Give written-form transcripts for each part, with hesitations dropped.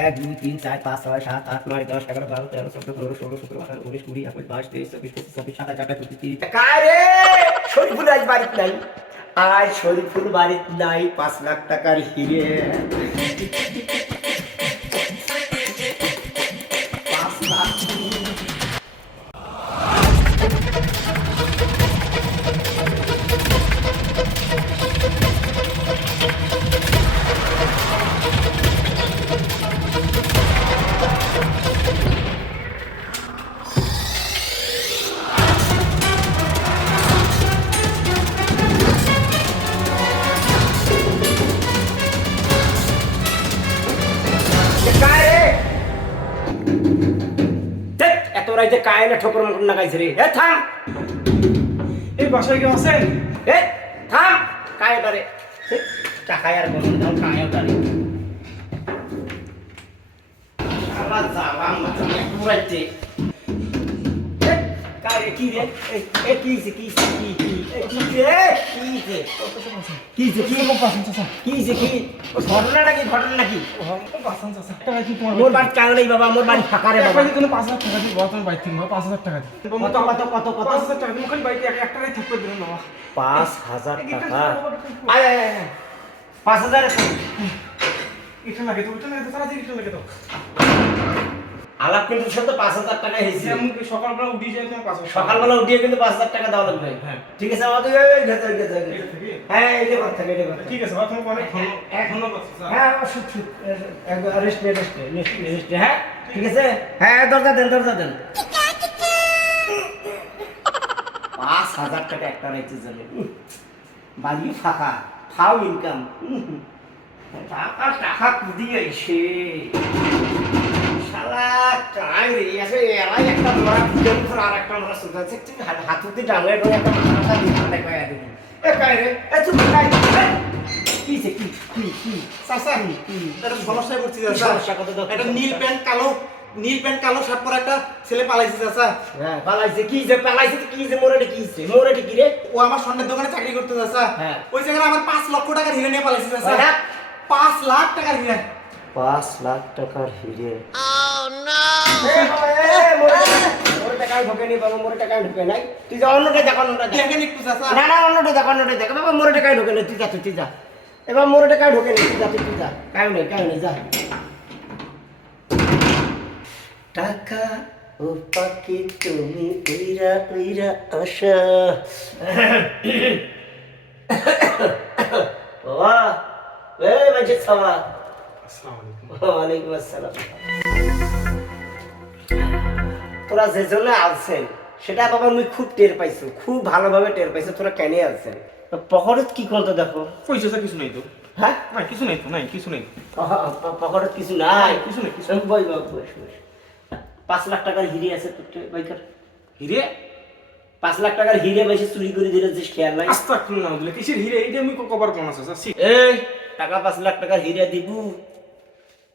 1 2 3 4 5 6 7 8 9 10 11 12 13 14 15 16 17 18 19 20 21 22 23 24 25 26 27 28 29 কারে শরীফুল আজ বাড়িতে নাই আজ শরীফুল বাড়িতে নাই 5 লাখ টাকার হিরে 5 লাখ রাইতে কায়না ঠোকর মটন লাগাইছে রে এ থাম এই বাসায় কেউ আছেন? এ থাম কায়টারে টাকায় আর বলুন দাও কায়টারে শালা জালাম মতো পুরাইতে কারে কি রে এ কি কি কি রে কি পাঁচশো চাচা। কি ঘটনাটা কি পাঁচশো চাচা। টাকা কি তোমার মোর বাড়ি চাল নেই বাবা মোর বাড়ি ফাঁকা রে বাবা একবার যদি 5,000 টাকা দিই তোমার বাড়ি থেকে 5,000 টাকা দিই। কত 5,000 টাকা দিই খালি বাড়িতে একটা টাকাই থাকবে দিন বাবা। 5,000 টাকা আয় 5,000 এটা লাগে তো, এটা লাগে তো, তাড়াতাড়ি এটা লাগে তো। আলাপ কিন্তু সত্য 5,000 টাকা হয়েছে আমি সকালবেলা উঠে যাই তোমার 5,000 সকালবেলা উঠিয়ে কিন্তু 5,000 টাকা দেওয়া লাগবে হ্যাঁ ঠিক আছে আমাদের হ্যাঁ এই যে কথা ঠিক আছে বাবা, তোমাকে অনেক ধন্যবাদ চাচা। হ্যাঁ অবশ্যই রেস্ট হ্যাঁ ঠিক আছে হ্যাঁ দরজা দেন 5,000 টাকা একটা রাইতে যাবে বাড়ি ফাঁকা ফাও ইনকাম টাকা দিয়ে এসে শালা কাই রে এসে এলাই একটা মরা দিন পর আর একটা মরা সুদা ঠিক হাতুতে ডালে রো একটা মাথা দিয়ে টাকা দেব এ কাই রে এ চুপ কাই কি চাচা এটা সমস্যায় পড়ছি চাচা। সমস্যা কত দাও একটা নীল প্যান্ট কালো শার্ট পরা একটা ছেলে পালাইছে চাচা। হ্যাঁ পালাইছে কি যে মোরেটে কি রে ও আমার স্বর্ণের দোকানে চাকরি করতে চাচা। হ্যাঁ। ওই জায়গায় আমার 5 লক্ষ টাকার হিরে নিয়ে পালাইছে চাচা। কয়টা? 5 লাখ টাকার হিরে। 5 লাখ টাকার হিরে মোরে টাকায় ঢোকে নি বাবা মোরে টাকায় ঢোকে নাই তুই যা অন্যটা দেখ দেখেন একটু চাচা। না অন্যটা দেখ বাবা মোরে টাকায় ঢোকে না তুই যা এবার মোরে টাকায় ঢোকে নি তুই যা কাই নেই যা টাকা ও পাখি তুমি উইরা আশা বাবা এই বাজে সাবা আসসালামু আলাইকুম। ওয়ালাইকুম আসসালাম তোরা যে জন্য আলছেন সেটা বাবা আমি খুব টের পাইছো খুব ভালোভাবে টের পাইছো তোরা কেন আলছেন পকেটত কি করতে দেখো কই চাচা কিছু নাই তো। হ্যাঁ না কিছু নাই তো, নাই কিছু নাই। পকেটত কিছু নাই কিছু নাই, কিছু বই 5 লাখ টাকার হিরে আছে তোর বাইকার হিরে 5 লাখ টাকার হিরে বেশি চুরি করে দিলে যে খেয়াল নাই আস্তাগফিরুল্লাহ, কিসের হিরে? এইটা আমি কবার কোন আছে চাচা? এই টাকা 5 লাখ টাকার হিরে দিব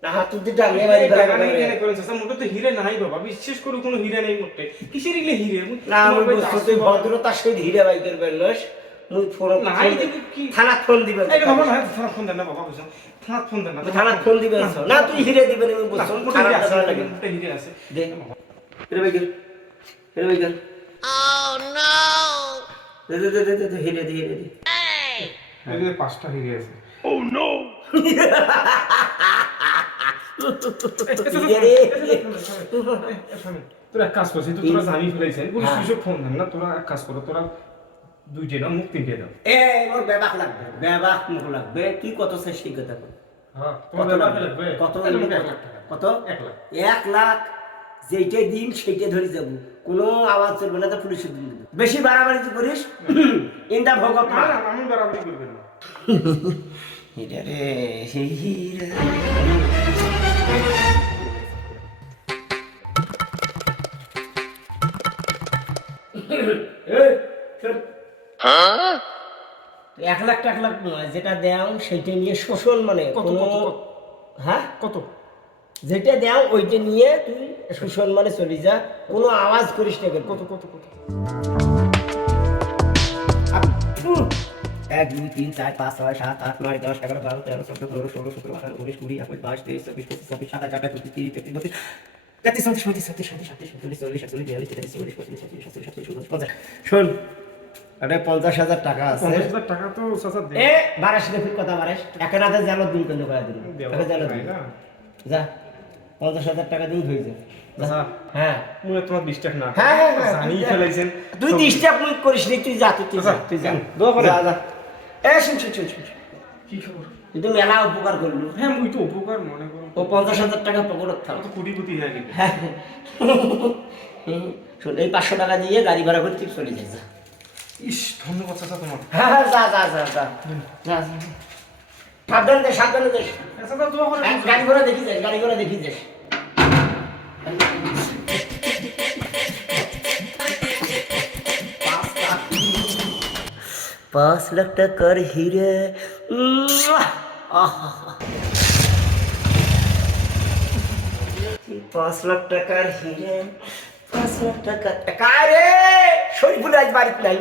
না হাত তুই ডাঙে মারি ফেলা টাকা নিয়ে কেন করেন চাচা? মোটে তো হিরে নাই বাবা, বিশেষ করে কোনো হিরে নেই মোটে। কিসের এগুলো হিরে? না আমি বুঝতে তুই ভদ্রতার সহিত হিরে বাইকের বেলস মুই ফোন না এই যে কি থানা ফোন দিবেন এই বাবা না, থানা ফোন দেন না বাবা, বুঝছেন? থানা ফোন দেন না। থানা ফোন দিবেন না তুই হিরে দিবেন আমি বুঝছো মোটে হিরে আছে, মোটে হিরে আছে। দে হিরে বাইকের oh no দে হিরে দে এই যে 5টা হিরে আছে। তোরা এক কাজ করছিস, তোরা জানি ফেলাইছিস, পুলিশ পুলিশে ফোন দেন না। তোরা এক কাজ করো, তোরা 2টে দাও, মুখ 3টে দাও। মোর বেবাক মুখ লাগবে তুই কত চাই সেই কথা কর হ্যাঁ, তোমার দাদা লাগবে কত 1 লাখ টাকা। কত 1 লাখ। 1 লাখ যেইটা দিন সেইটা ধরে যাব কোনো আওয়াজ চলবে না তো পুলিশে দিন দেবে বেশি বাড়াবাড়ি তুই করিস ইন্দা ভগত না না, আমি বাড়াবাড়ি করবেন না। এটা রে হিরা হ্যাঁ? 1 লাখ নয় যেটা দেও সেইটা নিয়ে শোষণ মানে কত কোনো কত হ্যাঁ কত? যেটা দেও ওইটা নিয়ে তুই শোষণ মানে চলে যা কোনো আওয়াজ করিস না কত কত কত? 1 2 3 4 5 6 7 8 9 10 11 12 13 14 15 16 17 18 19 20 21 22 23 24 25 26 27 28 29 30 31 32 33 34 35 36 37 38 39 40 41 42 43 44 45 46 47 48 50 শোন আরে 50,000 টাকা আছে 50,000 টাকা তো চাচা দে এ বারাস রে ফির কথা বারাস এখন আদে জানো দিন কেন করে দিন টাকা জানো দিন যা 50,000 টাকা দিন হই যায় চাচা হ্যাঁ মনে তোমার ডিস্টার্ব না হ্যাঁ, হ্যাঁ, হ্যাঁ। জানি ফেলাইছেন তুই ডিস্টার্ব করিস নি তুই যা তুই যা তুই যা দোয়া করে। যা যা এ শুন শুন শুন শুন কি খবর তুই মেলা উপকার করলু হ্যাঁ মুই তো উপকার মনে করো ও 50,000 টাকা পকেটত থাক তো কোটিপতি হয়ে গেল হ্যাঁ শোন এই 500 টাকা দিয়ে গাড়ি ভাড়া করে তুই চলে যাস যা ইস ধন্যবাদ চাচা তোমার হ্যাঁ হ্যাঁ, যা যা যা যা যা যা। সাবধানে দে চাচা দোয়া করে গাড়ি ঘোড়া দেখি যাস গাড়ি ঘোড়া দেখি যাস पाँच लाख टकर हीरे पाँच लाख टकर हीरे 5 লাখ টাকা কারে শরীফুল আজ বাড়িতে নাই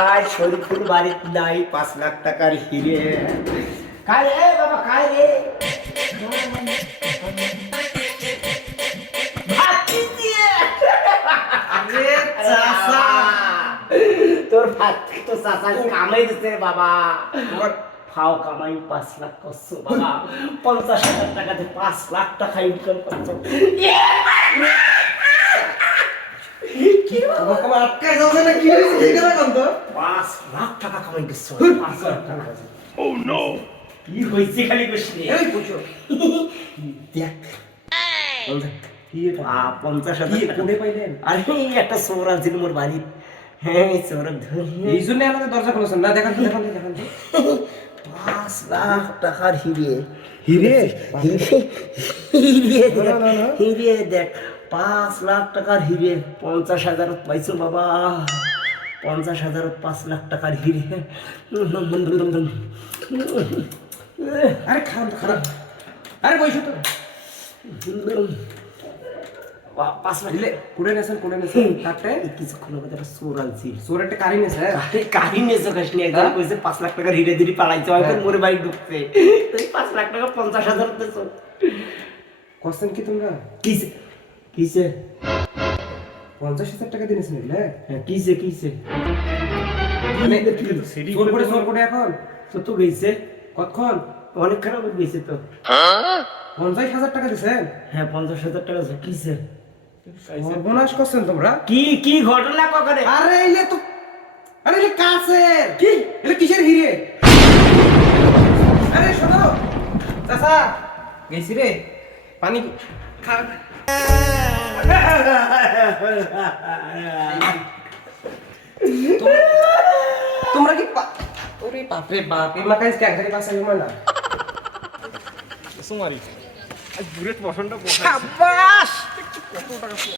আর শরীফুল বাড়িতে নাই 5 লাখ টাকার হিরে কারে বাবা কারে ভাতি দিয়ে আরে চাচা তোর ভাত তো চাচা কামাই দিতে রে বাবা তোর ফাও কামাই 5 লাখ করছো বাবা 50,000 টাকাতে 5 লাখ টাকা ইনকাম করছো কি বাবা তোমার আটকায় যাবে না কি হয়েছে ঠিক না কোন তো 5 লাখ টাকা কামাই করছো 5 লাখ টাকা ও নো কি হইছে খালি কইছিস এই বুঝো দেখ কি 50,000 টাকা কোনে পাইলেন আরে একটা চোর আছিল মোর বাড়ি হ্যাঁ চোর এই জন্য আমাদের দরজা খুলেছেন না দেখান 5 লাখ টাকার হিরে হিরে? হিরে না, না, না। হিরে দেখ 5 লাখ টাকার হিরে 50,000 পাইছো বাবা 50,000 5 লাখ টাকার হিরে আরে খারাপ আরে বইছো তো 5 লাখ দিলে কোনে নেছেন কাটে কিছুক্ষণ আগে একটা চোর আনছিল সোর একটা কারি নেছে কাহিনী কাহিনী একজন কইছে 5 লাখ টাকা হিরে দিদি পালাইছে হয়তো মোর বাড়ি ঢুকছে তুই 5 লাখ টাকা 50,000 দিছো কোশ্চেন কি তোমরা কিসে কিসে 50,000 টাকা দিনেছেন হ্যাঁ হ্যাঁ কিসে মানে সোর করে এখন তো গেছে কতক্ষণ অনেক খারাপ গেছে তো 50,000 টাকা দিছেন হ্যাঁ 50,000 টাকা আছে কিসে সর্বনাশ করছেন তোমরা কি ঘটনা কখনে আরে এলে কাছের কি এলে কিসের হিরে আরে শোনো চাচা গেছি রে পানি খা তোমরা কি ওরে বাপরে বাপ এমা কাজ ক্যাঙ্কারি পাশে না সুমারি আজ বুড়েট পছন্দ সাবাস